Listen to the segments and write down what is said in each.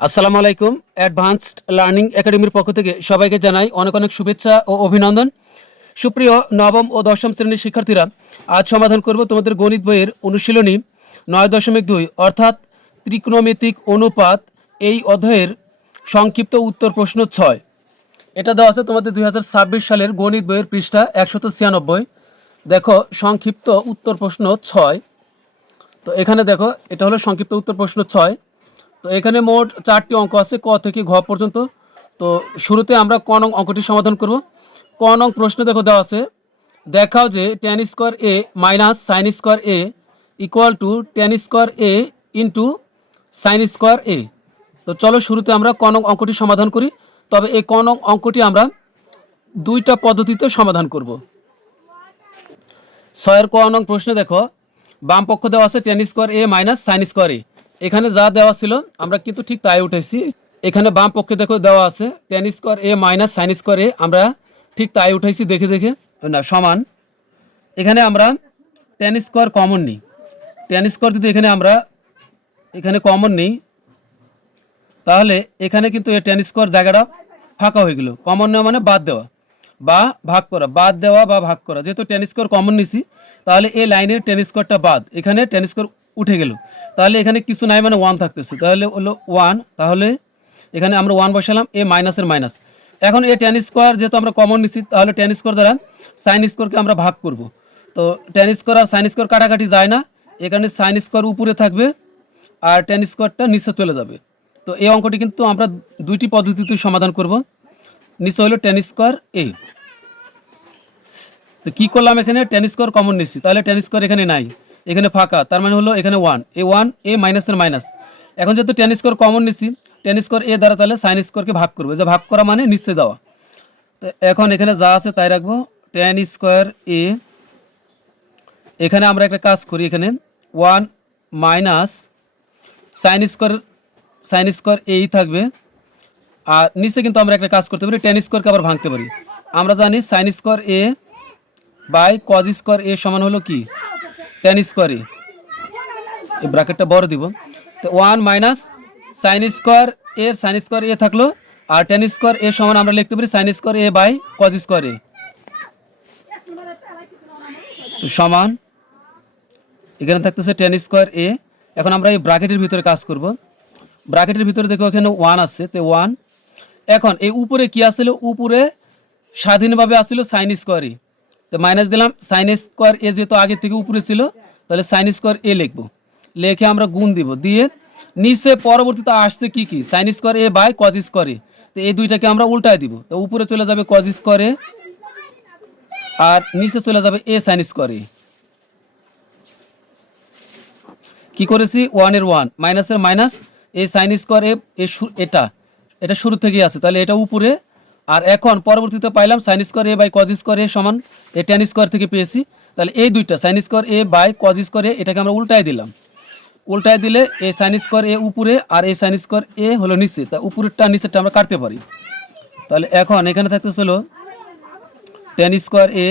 আসসালামু আলাইকুম। Advanced learning একাডেমির পক্ষ থেকে সবাইকে জানাই অনেক অনেক শুভেচ্ছা ও অভিনন্দন। সুপ্রিয় নবম ও দশম শ্রেণীর শিক্ষার্থীরা, আজ সমাধান করব তোমাদের গণিত বইয়ের অনুশীলনী 9.2 অর্থাৎ ত্রিকোণমিতিক অনুপাত এই অধ্যায়ের সংক্ষিপ্ত উত্তর প্রশ্ন 6। এটা দেওয়া আছে তোমাদের 2026 সালের গণিত বইয়ের পৃষ্ঠা 196। দেখো সংক্ষিপ্ত উত্তর প্রশ্ন 6। তো এখানে দেখো এটা হলো সংক্ষিপ্ত উত্তর প্রশ্ন 6। তো এখানে মোট 4টি অঙ্ক আছে ক থেকে ঘ পর্যন্ত। তো শুরুতে আমরা ক নং অঙ্কটি সমাধান করব। ক নং প্রশ্ন দেখো দেওয়া আছে, দেখাও যে tan square A minus sine square A equal to tan square A into sine square A. তো চলো শুরুতে আমরা ক নং অঙ্কটি সমাধান করি। তবে এই ক নং অঙ্কটি আমরা দুইটা পদ্ধতিতে সমাধান করব। 6 ক নং প্রশ্নে দেখো বাম পক্ষ দেওয়া আছে tan square A minus sine square এ। এখানে যা দেওয়া ছিল আমরা কিন্তু ঠিক তাই উঠেছি। এখানে বাম পক্ষে দেখো দেওয়া আছে tan square A minus sine square এ, আমরা ঠিক তাই উঠাইছি দেখে দেখে না সমান। এখানে আমরা tan স্কোয়ার কমন নিই। tan স্কোয়ার যদি এখানে কমন নিই, তাহলে এখানে কিন্তু এই tan স্কোয়ার জায়গাটা ফাঁকা হয়ে গেল। কমন নেওয়া মানে বাদ দেওয়া বা ভাগ করা, বাদ দেওয়া বা ভাগ করা। যেহেতু tan স্কোয়ার কমন নিছি, তাহলে এই লাইনের tan স্কোয়ারটা বাদ, এখানে tan স্কোয়ার উঠে গেল। তাহলে এখানে কিছু নাই মানে 1 থাকতেছে, তাহলে হলো 1। তাহলে এখানে আমরা 1 বসালাম, এ মাইনাসের মাইনাস। এখন এই tan স্কোয়ার যেহেতু আমরা কমন নিছি, তাহলে tan স্কোয়ার দ্বারা সাইন স্কোয়ারকে আমরা ভাগ করব। তো tan স্কোয়ার আর সাইন স্কোয়ার কাটাকাটি যায় না, এখানে সাইন স্কোয়ার উপরে থাকবে আর tan স্কোয়ারটা নিচে চলে যাবে। তো এই অঙ্কটি কিন্তু আমরা দুইটি পদ্ধতিতে সমাধান করব। নিচে হলো tan স্কোয়ার এ। তো কী করলাম, এখানে tan স্কোয়ার কমন নিচ্ছি, তাহলে tan স্কোয়ার এখানে নাই, এখানে ফাঁকা, তার মানে হলো এখানে 1, এ 1 এ মাইনাসের মাইনাস। এখন যেহেতু tan স্কোয়ার কমন নিচ্ছি, tan স্কোয়ার এ দ্বারা তাহলে সাইন স্কোয়ারকে ভাগ করবে, যে ভাগ করা মানে নিচে যাওয়া। তো এখন এখানে যা আছে তাই রাখবো, tan স্কোয়ার এ। এখানে আমরা একটা কাজ করি, এখানে 1 মাইনাস সাইন স্কোয়ার এই থাকবে। আর নিচে কিন্তু আমরা একটা কাজ করতে পারি, tan স্কোয়ারকে আবার ভাঙতে পারি। আমরা জানি sine square A by cos square A সমান হলো কি tan স্কোয়ার এ। এই ব্র্যাকেটটা বড় দিব। তো 1 মাইনাস সাইন স্কোয়ার এ থাকলো, আর tan স্কোয়ার এ সমান আমরা লিখতে পারি sine square A by cos square A. তো সমান এখানে থাকতেছে tan স্কোয়ার এ। এখন আমরা এই ব্র্যাকেটের ভিতরে কাজ করব। ব্র্যাকেটের ভিতরে দেখো এখানে 1 আছে, তো 1। এখন এই উপরে কি আসলে, উপরে স্বাধীনভাবে আসছিল সাইন স্কোয়ার এ। তো মাইনাস দিলাম, সাইন স্কোয়ার এ যেহেতু আগে থেকে উপরে ছিল, তাহলে সাইন স্কোয়ার এ লিখবো। লিখে আমরা গুণ দিব, দিয়ে নিচে পরবর্তীতে আসছে কি কি sine square A by cos square A. তো এই দুইটাকে আমরা উল্টায় দিব, তো উপরে চলে যাবে কজ স্কোয়ার এ আর নিচে চলে যাবে এ সাইন স্কোয়ার এ। কি করেছি, 1 এর 1 মাইনাসের মাইনাস, এই সাইন স্কোয়ার এ এটা শুরু থেকেই আছে, তাহলে এটা উপরে। আর এখন পরবর্তীতে পাইলাম sine square A by cos square A সমান এ tan স্কোয়ার থেকে পেয়েছি। তাহলে এই দুইটা sine square A by cos square A এটাকে আমরা উল্টায় দিলাম। উল্টায় দিলে এই সাইন স্কোয়ার এ উপরে আর এই সাইন স্কোয়ার এ হলো নিচে, তা উপরেরটা নিচেরটা আমরা কাটতে পারি। তাহলে এখন এখানে থাকতেছিল tan স্কোয়ার এ,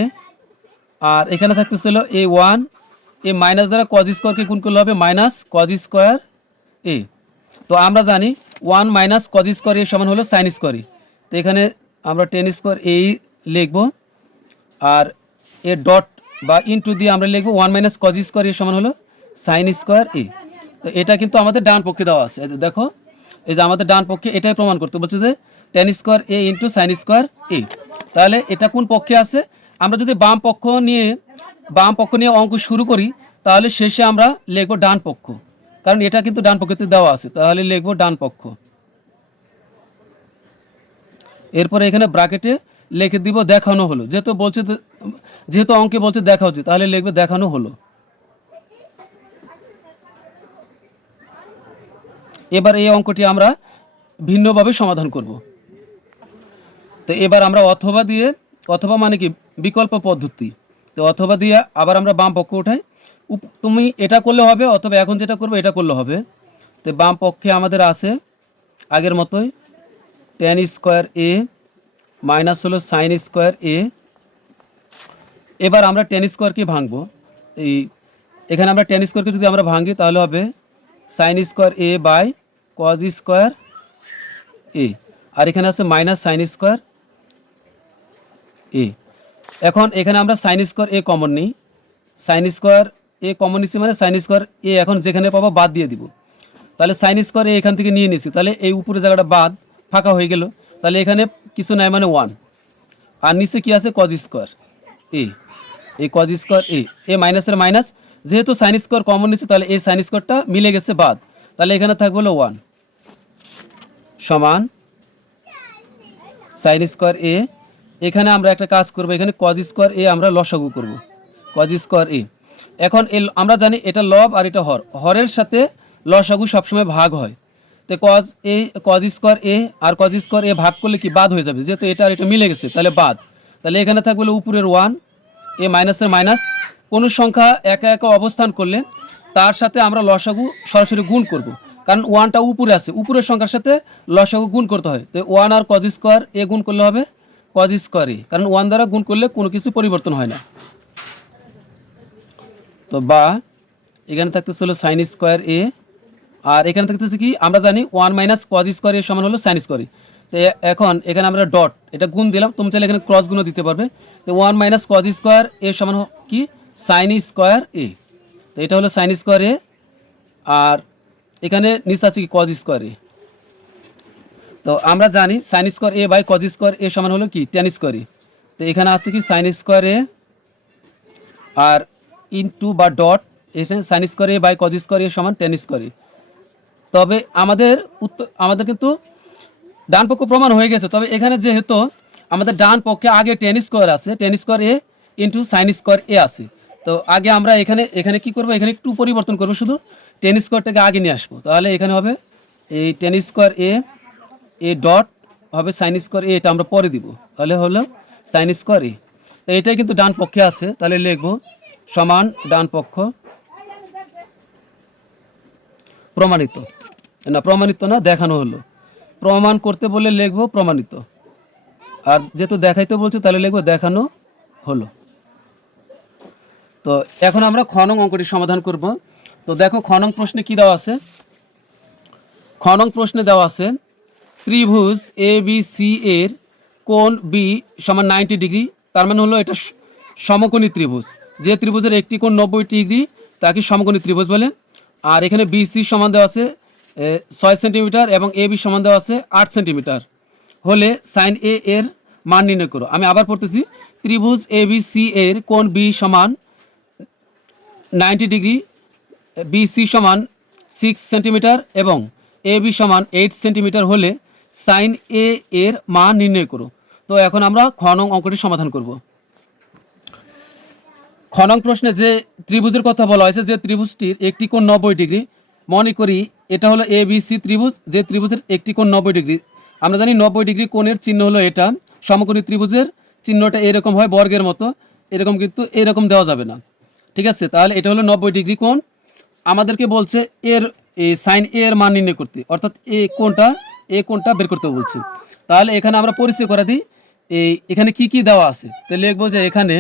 আর এখানে থাকতেছিল এ 1, এ মাইনাস দ্বারা কজ স্কোয়ারকে গুণ করলে হবে মাইনাস কজ স্কোয়ার এ। তো আমরা জানি 1 মাইনাস কজ স্কোয়ার এ সমান হলো সাইন স্কোয়ার এ। তো এখানে আমরা tan স্কোয়ার এ লিখব, আর এ ডট বা ইনটু দিয়ে আমরা লিখব 1 মাইনাস কজ স্কোয়ার এ সমান হলো সাইন স্কোয়ার এ। তো এটা কিন্তু আমাদের ডান পক্ষে দেওয়া আছে, দেখো এই যে আমাদের ডান পক্ষে এটাই প্রমাণ করতে বলছে যে tan square A into sine square এ। তাহলে এটা কোন পক্ষে আছে, আমরা যদি বাম পক্ষ নিয়ে অঙ্ক শুরু করি, তাহলে শেষে আমরা লিখব ডান পক্ষ, কারণ এটা কিন্তু ডান পক্ষতে দেওয়া আছে, তাহলে লিখব ডান পক্ষ। এরপরে এখানে ব্র্যাকেটে লিখে দিব দেখানো হলো, যেহেতু অঙ্কে বলছে দেখা হচ্ছে, তাহলে লিখবে দেখানো হলো। এবার এই অঙ্কটি আমরা ভিন্নভাবে সমাধান করব। তো এবার আমরা অথবা মানে কি বিকল্প পদ্ধতি, তো অথবা দিয়ে আবার আমরা বাম পক্ষ উঠাই। তুমি এটা করলে হবে, অথবা এখন যেটা করবে এটা করলে হবে। তো বাম পক্ষে আমাদের আছে আগের মতোই tan স্কোয়ার এ মাইনাস হলো সাইন স্কোয়ার এ। এবার আমরা tan স্কোয়ারকে ভাঙবো। এখানে আমরা tan স্কোয়ারকে যদি আমরা ভাঙি, তাহলে হবে sine square A by cos square A, আর এখানে আছে মাইনাস সাইন স্কোয়ার এ। এখন এখানে আমরা সাইন স্কোয়ার এ কমন নিই, সাইন স্কোয়ার এ কমন নিচ্ছি মানে সাইন স্কোয়ার এ এখন যেখানে পাবো বাদ দিয়ে দিব। তাহলে সাইন স্কোয়ার এ এখান থেকে নিয়ে নিছি, তাহলে এই উপরে জায়গাটা বাদ ফাঁকা হয়ে গেল। তাহলে এখানে কিছু নাই মানে 1, আর নিচে কি আছে কজ স্কোয়ার এ, এই কজ স্কোয়ার এ মাইনাসের মাইনাস, যেহেতু সাইন স্কোয়ার কমন নিচ্ছে তাহলে এই সাইন স্কোয়ারটা মিলে গেছে বাদ, তাহলে এখানে থাকবে হলো 1 সমান সাইন স্কোয়ার এ। এখানে আমরা একটা কাজ করব, এখানে কজ স্কোয়ার এ আমরা লসাগু করব, কজ স্কোয়ার এ। এখন আমরা জানি এটা লব আর এটা হর, হরের সাথে লসাগু সবসময় ভাগ হয়। তো cause square A R cause square এ ভাগ করলে কি বাদ হয়ে যাবে, যেহেতু এটা আর এটা মিলে গেছে তাহলে বাদ। তাহলে এখানে থাকবে হলো উপরের 1 এ মাইনাসের মাইনাস, কোনো সংখ্যা একা একা অবস্থান করলে তার সাথে আমরা লসাগু সরাসরি গুণ করব, কারণ 1টা উপরে আছে, উপরের সংখ্যার সাথে লসাগু গুণ করতে হয়। তো 1 আর কজ স্কোয়ার এ গুণ করলে হবে কজ স্কোয়ার এ, কারণ 1 দ্বারা গুণ করলে কোনো কিছু পরিবর্তন হয় না। তো বা এখানে থাকতেছে হলো সাইন স্কোয়ার এ, আর এখানে থাকতেছে কি আমরা জানি 1 মাইনাস কজ স্কোয়ার এর সমান হলো সাইন স্কোয়ার এ। তো এখন এখানে আমরা ডট এটা গুণ দিলাম, তুমি চাইলে এখানে ক্রস গুণও দিতে পারবে। তো 1 মাইনাস কজ স্কোয়ার এর সমান কি সাইন স্কোয়ার এ, তো এটা হলো সাইন স্কোয়ার এ, আর এখানে নিচে আছে কি কজ স্কোয়ার এ। তো আমরা জানি sine square A by cos square এর সমান হলো কি ট্যান স্কোয়ার এ। তো এখানে আছে কি সাইন স্কোয়ার এ আর ইনটু বা ডট, এখানে sine square A by cos square এর সমান ট্যান স্কোয়ার এ। তবে আমাদের কিন্তু ডান পক্ষ প্রমাণ হয়ে গেছে, তবে এখানে যেহেতু আমাদের ডান পক্ষে আগে ট্যান স্কোয়ার আছে, tan square A into sine square এ আছে। তো আগে আমরা এখানে কি করব, এখানে একটু পরিবর্তন করব, শুধু ট্যান স্কোয়ারটাকে আগে নিয়ে আসবো। তাহলে এখানে হবে এই ট্যান স্কোয়ার এ ডট হবে সাইন স্কোয়ার এ, এটা আমরা পরে দিব, তাহলে হলো সাইন স্কোয়ার এ। তো এটাই কিন্তু ডান পক্ষে আছে, তাহলে লিখবো সমান ডান পক্ষ প্রমাণিত, না প্রমাণিত না দেখানো হলো, প্রমাণ করতে বলে লিখবো প্রমাণিত, আর যেহেতু দেখাইতে বলছে তাহলে লিখবো দেখানো হলো। তো এখন আমরা খ নং অঙ্কটি সমাধান করব। তো দেখো খ নং প্রশ্নে কি দেওয়া আছে, খ নং প্রশ্নে দেওয়া আছে ত্রিভুজ এ বি সি এর কোণ বি সমান 90 ডিগ্রি, তার মানে হলো এটা সমকোণী ত্রিভুজ, যে ত্রিভুজের একটি কোণ 90 ডিগ্রি তাকে সমকোণী ত্রিভুজ বলে। আর এখানে বি সি সমান দেওয়া আছে 6 সেন্টিমিটার এবং এ বি সমান দেওয়া আছে 8 সেন্টিমিটার, হলে সাইন এ এর মান নির্ণয় করো। আমি আবার পড়তেছি, ত্রিভুজ এ বি সি এর কোণ বি সমান 90 ডিগ্রি, বি সি সমান 6 সেন্টিমিটার এবং এ বি সমান 8 সেন্টিমিটার হলে সাইন এ এর মান নির্ণয় করো। তো এখন আমরা খ নং অঙ্কটি সমাধান করব। খ নং প্রশ্নে যে ত্রিভুজের কথা বলা হয়েছে, যে ত্রিভুজটির একটি কোণ 90 ডিগ্রি, মনে করি এটা হলো এ বি সি ত্রিভুজ, যে ত্রিভুজের একটি কোণ 90 ডিগ্রি। আমরা জানি 90 ডিগ্রি কোণের চিহ্ন হলো এটা, সমকোণী ত্রিভুজের চিহ্নটা এরকম হয় বর্গের মতো, এরকম কিন্তু এরকম দেওয়া যাবে না, ঠিক আছে। তাহলে এটা হলো 90 ডিগ্রি কোণ, আমাদেরকে বলছে এর সাইন এ এর মান নির্ণয় করতে, অর্থাৎ এ কোণটা বের করতে বলছে। তাহলে এখানে আমরা পরিচয় করে দিই, এখানে কি কি দেওয়া আছে। তো লিখবো যে এখানে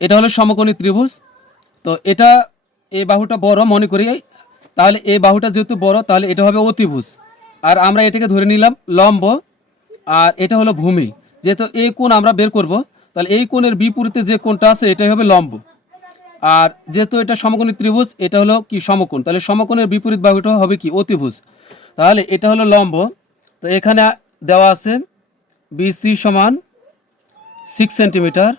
এটা হলো সমকোণী ত্রিভুজ, তো এটা এই বাহুটা বড় মনে করি, তাহলে এই বাহুটা যেহেতু বড় তাহলে এটা হবে অতিভুজ, আর আমরা এটাকে ধরে নিলাম লম্ব, আর এটা হলো ভূমি। যেহেতু এই কোণ আমরা বের করব, তাহলে এই কোণের বিপরীতে যে কোণটা আছে এটাই হবে লম্ব, আর যেহেতু এটা সমকোণী ত্রিভুজ এটা হলো কি সমকোণ, তাহলে সমকোণের বিপরীত বাহুটা হবে কি অতিভুজ, তাহলে এটা হলো লম্ব। তো এখানে দেওয়া আছে বিসি সমান 6 সেন্টিমিটার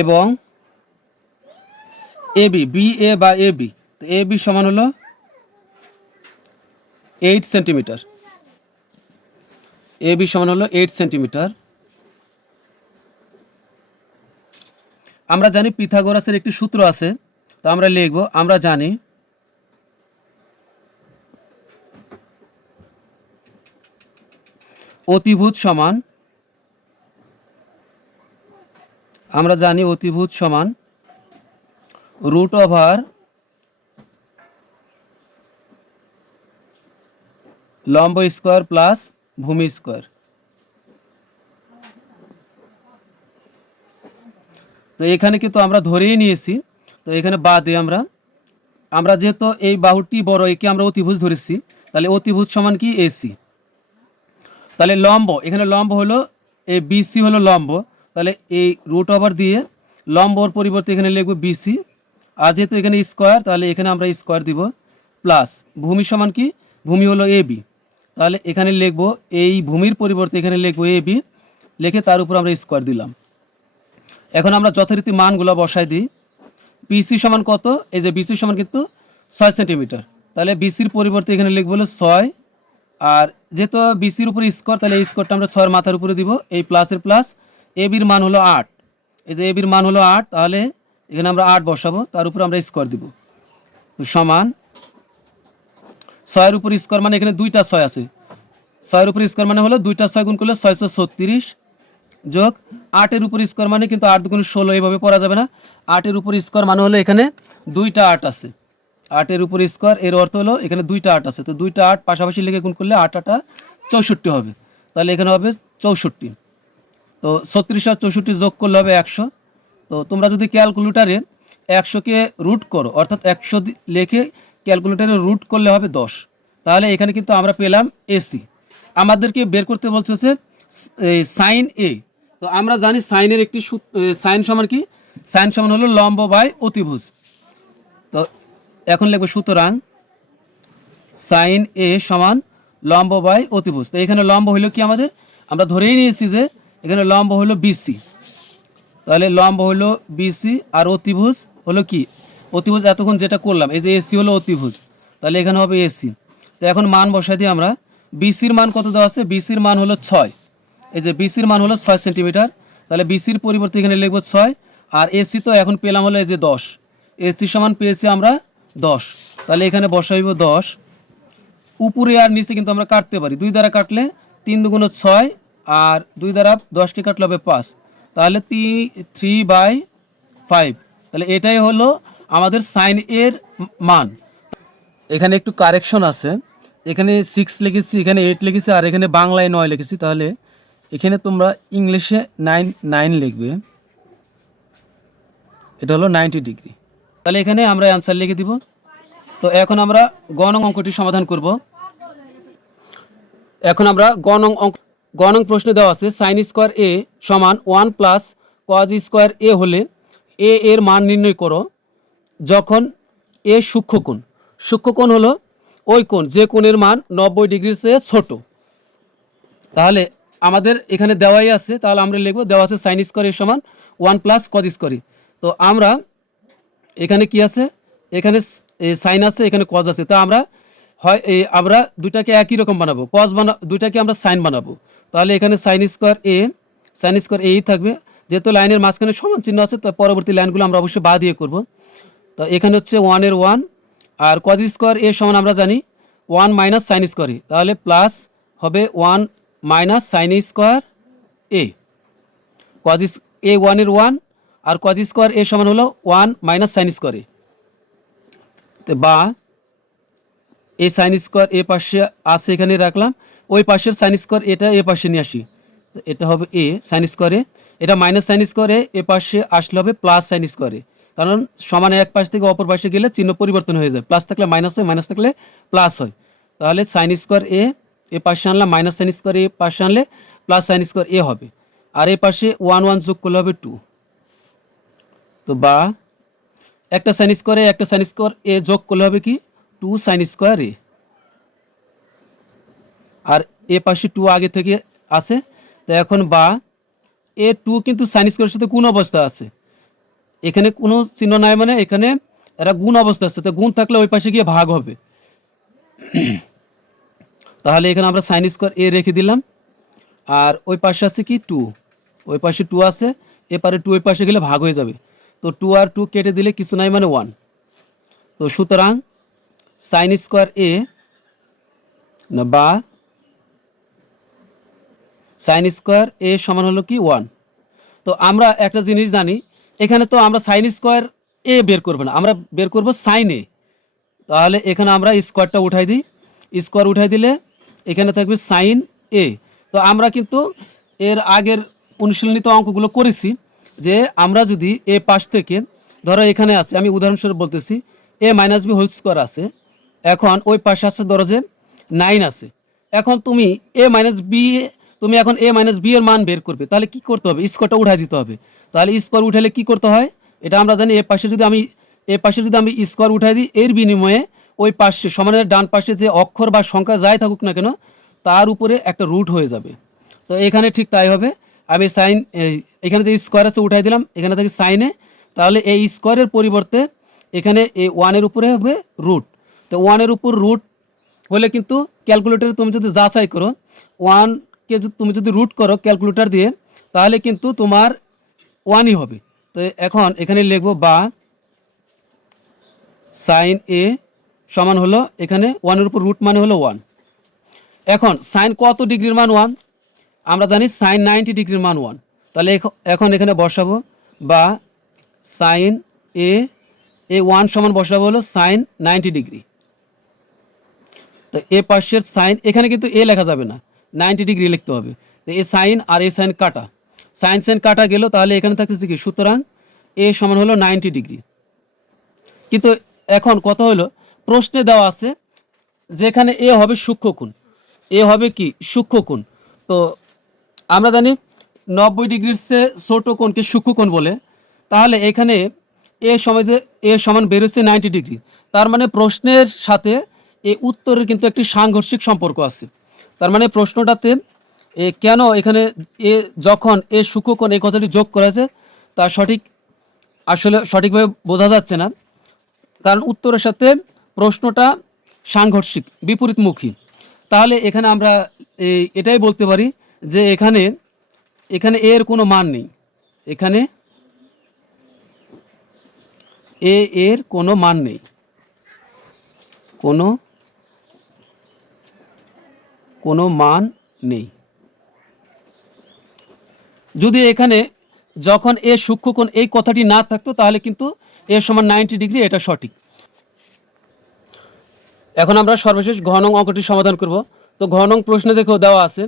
এবং এবি বি এ বা এবি, তো এবি সমান হলো 8 সেন্টিমিটার, এবি সমান হলো 8 সেন্টিমিটার। আমরা জানি পিথাগোরাসের একটি সূত্র আছে, তো আমরা লিখব, আমরা জানি অতিভুজ সমান, আমরা জানি অতিভুজ সমান রুট ওভার লম্ব স্কোয়ার প্লাস ভূমি স্কোয়ার। তো এখানে কিন্তু আমরা ধরেই নিয়েছি তো এখানে বা দিয়ে আমরা যেহেতু এই বাহুটি বড়, একে আমরা অতিভুজ ধরেছি, তাহলে অতিভুজ সমান কি এসি। তাহলে লম্ব, এখানে লম্ব হলো এই বিসি হলো লম্ব, তাহলে এই রুট ওভার দিয়ে লম্বর পরিবর্তে এখানে লিখব বিসি, আর যেহেতু এখানে স্কোয়ার তাহলে এখানে আমরা স্কোয়ার দিব, প্লাস ভূমি সমান কি, ভূমি হলো এ বি, তাহলে এখানে লিখব এই ভূমির পরিবর্তে এখানে লিখব এ বি, লিখে তার উপর আমরা স্কোয়ার দিলাম। এখন আমরা যথারীতি মানগুলো বসাই দিই। বিসি সমান কত, এই যে বিসি সমান কিন্তু 6 সেন্টিমিটার, তাহলে বিসির পরিবর্তে এখানে লিখব হলো 6, আর যেহেতু বিসির উপরে স্কোয়ার তাহলে এই স্কোয়ারটা আমরা 6 মাথার উপরে দিব, এই প্লাসের প্লাস, এ বির মান হলো 8, এই যে এ বির মান হলো 8, তাহলে এখানে আমরা 8 বসাবো, তার উপর আমরা স্কোয়ার দিব। তো সমান 6 এর উপর স্কোয়ার মানে এখানে 2টা 6 আছে, 6 এর উপর স্কোয়ার মানে হলো 2টা 6 গুণ করলে 636 যোগ 8 এর উপর স্কোয়ার মানে কিন্তু 8 দুগুণ 16, এইভাবে পড়া যাবে না। 8 এর উপর স্কোয়ার মানে হলো এখানে 2টা 8 আছে, 8 এর উপর স্কোয়ার এর অর্থ হলো এখানে 2টা 8 আছে, তো 2টা 8 পাশাপাশি লিখে গুণ করলে 8 8 64 হবে, তাহলে এখানে হবে 64। তো 36 আর 64 যোগ করলে হবে 100। তো তোমরা যদি ক্যালকুলেটারে 100কে রুট করো, অর্থাৎ 100 লিখে ক্যালকুলেটারে রুট করলে হবে 10, তাহলে এখানে কিন্তু আমরা পেলাম এসি। আমাদেরকে বের করতে বলছে হচ্ছে সাইন এ। তো আমরা জানি সাইনের একটি সাইন সমান কি, সাইন সমান হলো লম্ব বাই অতিভুজ। তো এখন লিখবো সুতরাং সাইন এ সমান লম্ব বাই অতিভুজ। তো এখানে লম্ব হলো কি, আমাদের আমরা ধরেই নিয়েছি যে এখানে লম্ব হলো বিসি, তাহলে লম্ব হলো বিসি, আর অতিভুজ হলো কি, অতিভুজ এতক্ষণ যেটা করলাম এই যে এসি হলো অতিভুজ, তাহলে এখানে হবে এসি। তো এখন মান বসাই দিই আমরা। বিসির মান কত দেওয়া আছে, বিসির মান হলো 6, এই যে বিসির মান হলো 6 সেন্টিমিটার, তাহলে বিসির পরিবর্তে এখানে লিখবো 6, আর এসি তো এখন পেলাম হলো এই যে 10, এসি সমান পেয়েছি আমরা 10, তাহলে এখানে বসাইব 10। উপরে আর নিচে কিন্তু আমরা কাটতে পারি, 2 দ্বারা কাটলে 3 দুগুণ 6, আর 2 দ্বারা 10কে কাটলে হবে 5, তাহলে 3/5, তাহলে এটাই হলো আমাদের সাইন এর মান। এখানে একটু কারেকশন আছে, এখানে 6 লিখেছি, এখানে 8 লিখেছি, আর এখানে বাংলায় 9 লিখেছি, তাহলে এখানে তোমরা ইংলিশে 9 লিখবে, এটা হলো 90 ডিগ্রি। তাহলে এখানে আমরা অ্যান্সার লিখে দিব। তো এখন আমরা গ নং অঙ্কটি সমাধান করব। এখন আমরা গ নং প্রশ্নে দেওয়া আছে সাইন স্কোয়ার এ সমান 1 প্লাস কজ স্কোয়ার এ হলে এ এর মান নির্ণয় করো যখন এ সূক্ষ্মকোণ। সূক্ষ্মকোণ হলো ওই কোণ যে কোণের মান 90 ডিগ্রির চেয়ে ছোট। তাহলে আমাদের এখানে দেওয়াই আছে, তাহলে আমরা লিখব দেওয়া আছে সাইন স্কোয়ার এ সমান 1 প্লাস কজ স্কোয়ার এ। তো আমরা এখানে কি আছে, এখানে সাইন আছে, এখানে কজ আছে, তা আমরা আমরা দুটাকে একই রকম বানাবো, দুটাকে আমরা সাইন বানাবো। তাহলে এখানে সাইন স্কোয়ার এই থাকবে, যেহেতু লাইনের মাঝখানে সমান চিহ্ন আছে, তো পরবর্তী লাইনগুলো আমরা অবশ্যই বা দিয়ে করব। তো এখানে হচ্ছে 1 এর 1, আর কজ স্কোয়ার এ সমান আমরা জানি 1 মাইনাস সাইন স্কোয়ার এ, তাহলে প্লাস হবে 1 মাইনাস সাইন স্কোয়ার এ, কজ এ 1 এর 1, আর কজ স্কোয়ার এ সমান হলো 1 মাইনাস সাইন স্কোয়ার এ। তো বা এই সাইন স্কোয়ার এ পাশে আছে, এখানে রাখলাম, ওই পাশের সাইন স্কোয়ার এটা এ পাশে নিয়ে আসি, এটা হবে এ সাইন স্কোয়ারে, এটা মাইনাস সাইন স্কোয়ারে এ পাশে আসলে হবে প্লাস সাইন স্কোয়ারে, কারণ সমানে এক পাশ থেকে অপর পাশে গেলে চিহ্ন পরিবর্তন হয়ে যায়, প্লাস থাকলে মাইনাস হয়, মাইনাস থাকলে প্লাস হয়। তাহলে সাইন স্কোয়ার এ পাশে আনলাম, মাইনাস সাইন স্কোয়ার এ পাশে আনলে প্লাস সাইন স্কোয়ার এ হবে, আর এ পাশে 1 1 যোগ করলে হবে 2। তো বা একটা সাইন স্কোয়ারে একটা সাইন স্কোয়ার এ যোগ করলে হবে কি 2 সাইন স্কোয়ার এ, আর এ পাশে 2 আগে থেকে আছে। তো এখন বা এ 2 কিন্তু সাইন স্কোয়ারের সাথে গুণ অবস্থা আছে, এখানে কোনো চিহ্ন নাই, মানে এখানে এরা গুণ অবস্থা আছে, তো গুণ থাকলে ওই পাশে গিয়ে ভাগ হবে। তাহলে এখানে আমরা সাইন স্কোয়ার এ রেখে দিলাম, আর ওই পাশে আছে কি 2, ওই পাশে 2 আছে, এপারে 2 ওই পাশে গেলে ভাগ হয়ে যাবে, তো 2 আর 2 কেটে দিলে কিছু নাই, মানে 1। তো সুতরাং সাইন স্কোয়ার এ না বা সাইন স্কোয়ার এ সমান হলো কি 1। তো আমরা একটা জিনিস জানি, এখানে তো আমরা সাইন স্কোয়ার এ বের করবো না, আমরা বের করব সাইন এ। তাহলে এখানে আমরা স্কোয়ারটা উঠাই দিই, স্কোয়ার উঠাই দিলে এখানে থাকবে সাইন এ। তো আমরা কিন্তু এর আগের অনুশীলনীত অঙ্কগুলো করেছি যে আমরা যদি এ পাশ থেকে ধরো এখানে আছে, আমি উদাহরণস্বরূপ বলতেছি এ মাইনাস বি হোল স্কোয়ার আছে, এখন ওই পাশে আছে ধরো যে 9 আছে। এখন তুমি এ মাইনাস বি, তুমি এখন এ মাইনাস বি এর মান বের করবে, তাহলে কি করতে হবে? স্কোয়ারটা উঠাই দিতে হবে। তাহলে স্কোয়ার উঠালে কি করতে হয়? এটা আমরা জানি, এ পাশে যদি আমি স্কোয়ার উঠাই দিই, এর বিনিময়ে ওই পাশে সমানের ডান পাশে যে অক্ষর বা সংখ্যা যাই থাকুক না কেন তার উপরে একটা রুট হয়ে যাবে। তো এখানে ঠিক তাই হবে। আমি সাইন, এখানে যে স্কোয়ার আছে উঠাই দিলাম, এখানে থেকে সাইনে, তাহলে এই স্কোয়ারের পরিবর্তে এখানে এই 1-এর উপরে হবে রুট। তো 1-এর উপর রুট হলে কিন্তু ক্যালকুলেটারে তুমি যদি যাচাই করো, 1কে তুমি যদি রুট করো ক্যালকুলেটার দিয়ে, তাহলে কিন্তু তোমার 1ই হবে। তো এখন এখানে লিখবো বা সাইন এ সমান হলো, এখানে 1-এর উপর রুট মানে হলো 1। এখন সাইন কত ডিগ্রির মান 1? আমরা জানি সাইন 90 ডিগ্রির মান 1। তাহলে এখন এখানে বসাবো বা সাইন এ 1 সমান বসাবো হলো সাইন 90 ডিগ্রি। তো এ পাশের সাইন, এখানে কিন্তু এ লেখা যাবে না, 90 ডিগ্রি লিখতে হবে। তো এ সাইন আর এ সাইন কাটা, সাইন কাটা গেল, তাহলে এখানে থাকতেছে কি, সুতরাং এ সমান হলো 90 ডিগ্রি। কিন্তু এখন কথা হলো, প্রশ্নে দেওয়া আছে যেখানে এ হবে সূক্ষ্মকোণ, এ হবে কি সূক্ষ্মকোণ। তো আমরা জানি 90 ডিগ্রির চেয়ে ছোট কোণকে সূক্ষ্মকোণ বলে। তাহলে এখানে এ সময় যে এ সমান বেরোচ্ছে 90 ডিগ্রি, তার মানে প্রশ্নের সাথে এই উত্তরের কিন্তু একটি সাংঘর্ষিক সম্পর্ক আছে। তার মানে প্রশ্নটাতে কেন এখানে এ যখন এ সূক্ষ্মকোণ এই কথাটি যোগ করেছে তা আসলে সঠিকভাবে বোঝা যাচ্ছে না, কারণ উত্তরের সাথে প্রশ্নটা সাংঘর্ষিক, বিপরীতমুখী। তাহলে এখানে আমরা এটাই বলতে পারি যে এখানে এর কোনো মান নেই, এখানে এর কোনো মান নেই, কোনো মান নেই। যদি এখানে যখন এ সূক্ষ্মকোণ এই কথাটি না থাকতো, তাহলে কিন্তু এ সমান 90 ডিগ্রি, এটা সঠিক। এখন আমরা সর্বশেষ ঘ নং অঙ্কটি সমাধান করব। তো ঘ নং প্রশ্নে দেখেও দেওয়া আছে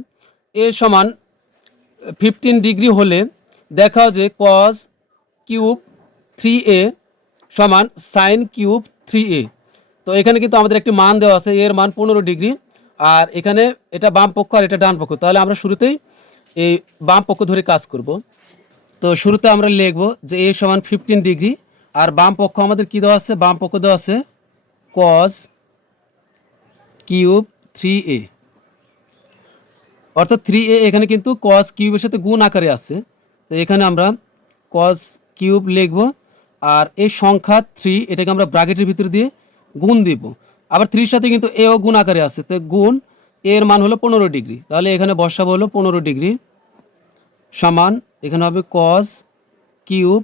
এ সমান 15 ডিগ্রি হলে দেখাও যে কস কিউব 3a সমান সাইন কিউব 3a। তো এখানে কিন্তু আমাদের একটি মান দেওয়া আছে, এর মান 15 ডিগ্রি, আর এখানে এটা বাম পক্ষ আর এটা ডান পক্ষ। তাহলে আমরা শুরুতেই এই বাম পক্ষ ধরে কাজ করব। তো শুরুতে আমরা লিখব যে এ সমান 15 ডিগ্রি, আর বাম পক্ষ আমাদের কি দেওয়া আছে? বাম পক্ষ দেওয়া আছে কস কিউব 3a, অর্থাৎ 3a এখানে কিন্তু কস কিউবের সাথে গুণ আকারে আছে। তো এখানে আমরা কস কিউব লিখব, আর এই সংখ্যা 3 এটাকে আমরা ব্র্যাকেটের ভিতর দিয়ে গুণ দিব। আবার 3 সাথে কিন্তু এও গুণ আকারে আছে, তো গুণ এর মান হলো 15 ডিগ্রি। তাহলে এখানে বসাবো হলো 15 ডিগ্রি সমান, এখানে হবে কস কিউব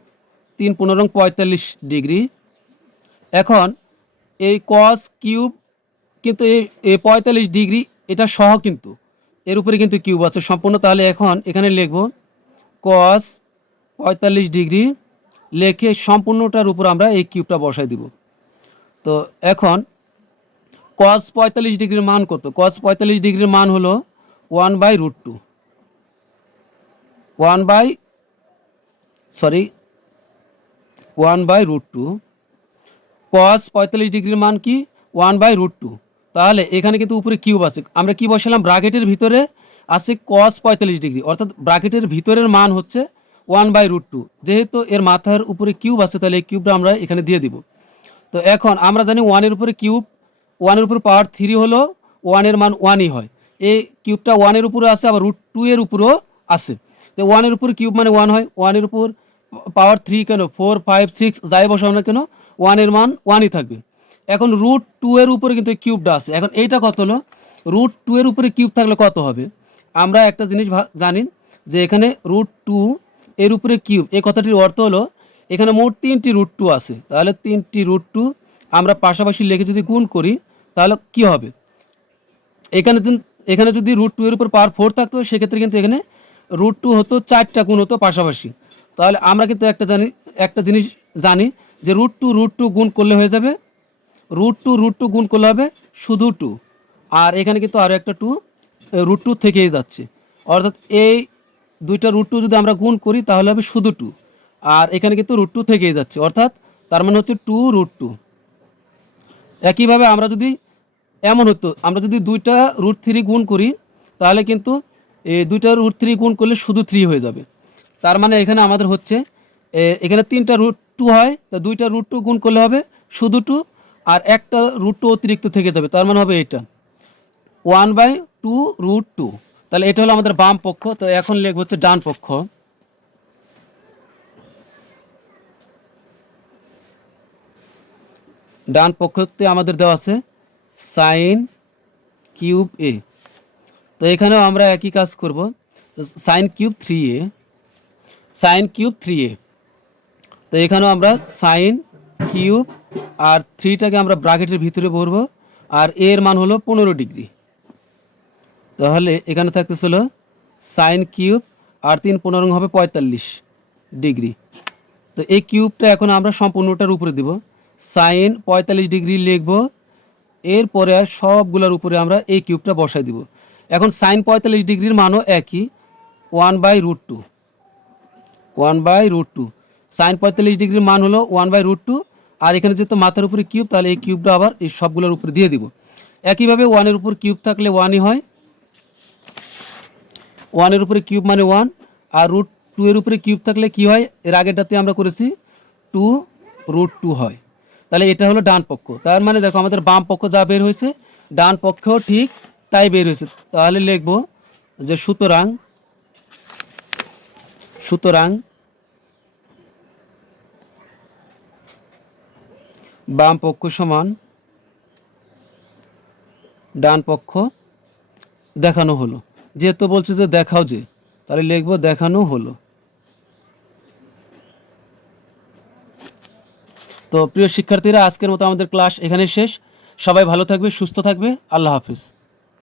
3×15 = 45 ডিগ্রি। এখন এই কস কিউব কিন্তু এই 45 ডিগ্রি এটা সহ কিন্তু এর উপরে কিন্তু কিউব আছে সম্পূর্ণ। তাহলে এখন এখানে লিখব কস 45 ডিগ্রি, লেখে সম্পূর্ণটার উপর আমরা এই কিউবটা বসাই দিব। তো এখন কস 45 ডিগ্রির মান কত? কস 45 ডিগ্রির মান হলো 1/√2, 1/√2। কস 45 ডিগ্রির মান কি? 1/√2। তাহলে এখানে কিন্তু উপরে কিউব আছে, আমরা কি বসালাম? ব্র্যাকেটের ভিতরে আছে কস 45 ডিগ্রি, অর্থাৎ ব্র্যাকেটের ভিতরের মান হচ্ছে 1/√2। যেহেতু এর মাথার উপরে কিউব আছে, তাহলে এই কিউবটা আমরা এখানে দিয়ে দিব। তো এখন আমরা জানি 1-এর উপরে কিউব, 1-এর উপরে পাওয়ার 3 হলো 1-এর মান 1ই হয়। এই কিউবটা 1-এর উপরে আছে, আবার √2 এর উপরেও আছে। তো 1-এর উপরে কিউব মানে 1 হয়, 1-এর উপর পাওয়ার 3 কেন, 4, 5, 6 যাই বসাও না কেন 1-এর মান 1ই থাকবে। এখন √2 এর উপরে কিন্তু এই কিউবটা আছে। এখন এইটা কত হলো? √2 এর উপরে কিউব থাকলে কত হবে? আমরা একটা জিনিস জানি যে এখানে √2 এর উপরে কিউব, এই কথাটির অর্থ হলো এখানে মোট 3টি √2 আছে। তাহলে 3টি √2 আমরা পাশাপাশি লিখে যদি গুণ করি, তাহলে কি হবে? এখানে যদি √2 এর উপর পাওয়ার 4 থাকতো, সেক্ষেত্রে কিন্তু এখানে √2 হতো 4টা গুণ হতো পাশাপাশি। তাহলে আমরা কিন্তু একটা জিনিস জানি যে √2 গুণ করলে হয়ে যাবে, √2 গুণ করলে হবে শুধু 2, আর এখানে কিন্তু আরও একটা 2 √2 থেকেই যাচ্ছে, অর্থাৎ এই দুইটা √2 যদি আমরা গুণ করি তাহলে হবে শুধু 2। আর এখানে কিন্তু √2 থেকেই যাচ্ছে, অর্থাৎ তার মানে হচ্ছে 2√2। একইভাবে আমরা যদি এমন হতো, আমরা যদি দুইটা √3 গুণ করি তাহলে কিন্তু এই দুইটা √3 গুণ করলে শুধু 3 হয়ে যাবে। তার মানে এখানে আমাদের হচ্ছে এখানে 3টা √2 হয়, তা দুইটা √2 গুণ করলে হবে শুধু 2, আর একটা √2 অতিরিক্ত থেকে যাবে, তার মানে হবে এটা 1/2√2। তাহলে এটা হলো আমাদের বাম পক্ষ। তো এখন লিখব হচ্ছে ডান পক্ষ। ডান পক্ষতে আমাদের দেওয়া আছে sin কিউব a। তো এখানেও আমরা একই কাজ করব, sin cube 3a, sin cube 3a। তো এখানেও আমরা sin কিউব আর 3টাকে আমরা ব্র্যাকেটের ভিতরে ভরবো, আর এর মান হলো 15 ডিগ্রি। তাহলে এখানে থাকতেছিল sin কিউব আর 3 15 হবে 45 ডিগ্রি। তো এই কিউবটা এখন আমরা সম্পূর্ণটার উপরে দিব, sin 45 ডিগ্রি লিখব, এরপরে সবগুলোর উপরে আমরা এই কিউবটা বসাই দিব। এখন sin 45 ডিগ্রির মানও একই, 1/√2। 1/√2 sin 45 ডিগ্রির মান হলো 1/√2, আর এখানে যেহেতু মাথার উপরে কিউব, তাহলে এই কিউবটা আবার এই সবগুলোর উপরে দিয়ে দিব। একইভাবে 1-এর উপর কিউব থাকলে 1ই হয়, 1-এর উপরে কিউব মানে 1, আর √2 এর উপরে কিউব থাকলে কি হয়, এর আগেরটাতে আমরা করেছি 2√2 হয়। তাহলে এটা হলো ডান পক্ষ। তার মানে দেখো আমাদের বাম পক্ষ যা বের হয়েছে ডান পক্ষেও ঠিক তাই বের হয়েছে। তাহলে লিখব যে সুতরাং বাম পক্ষ সমান ডান পক্ষ দেখানো হলো। যেহেতু বলছে যে দেখাও যে, তাহলে লিখব দেখানো হলো। তো প্রিয় শিক্ষার্থীরা, আজকের মতো আমাদের ক্লাস এখানে শেষ। সবাই ভালো থাকবে, সুস্থ থাকবে। আল্লাহ হাফিজ।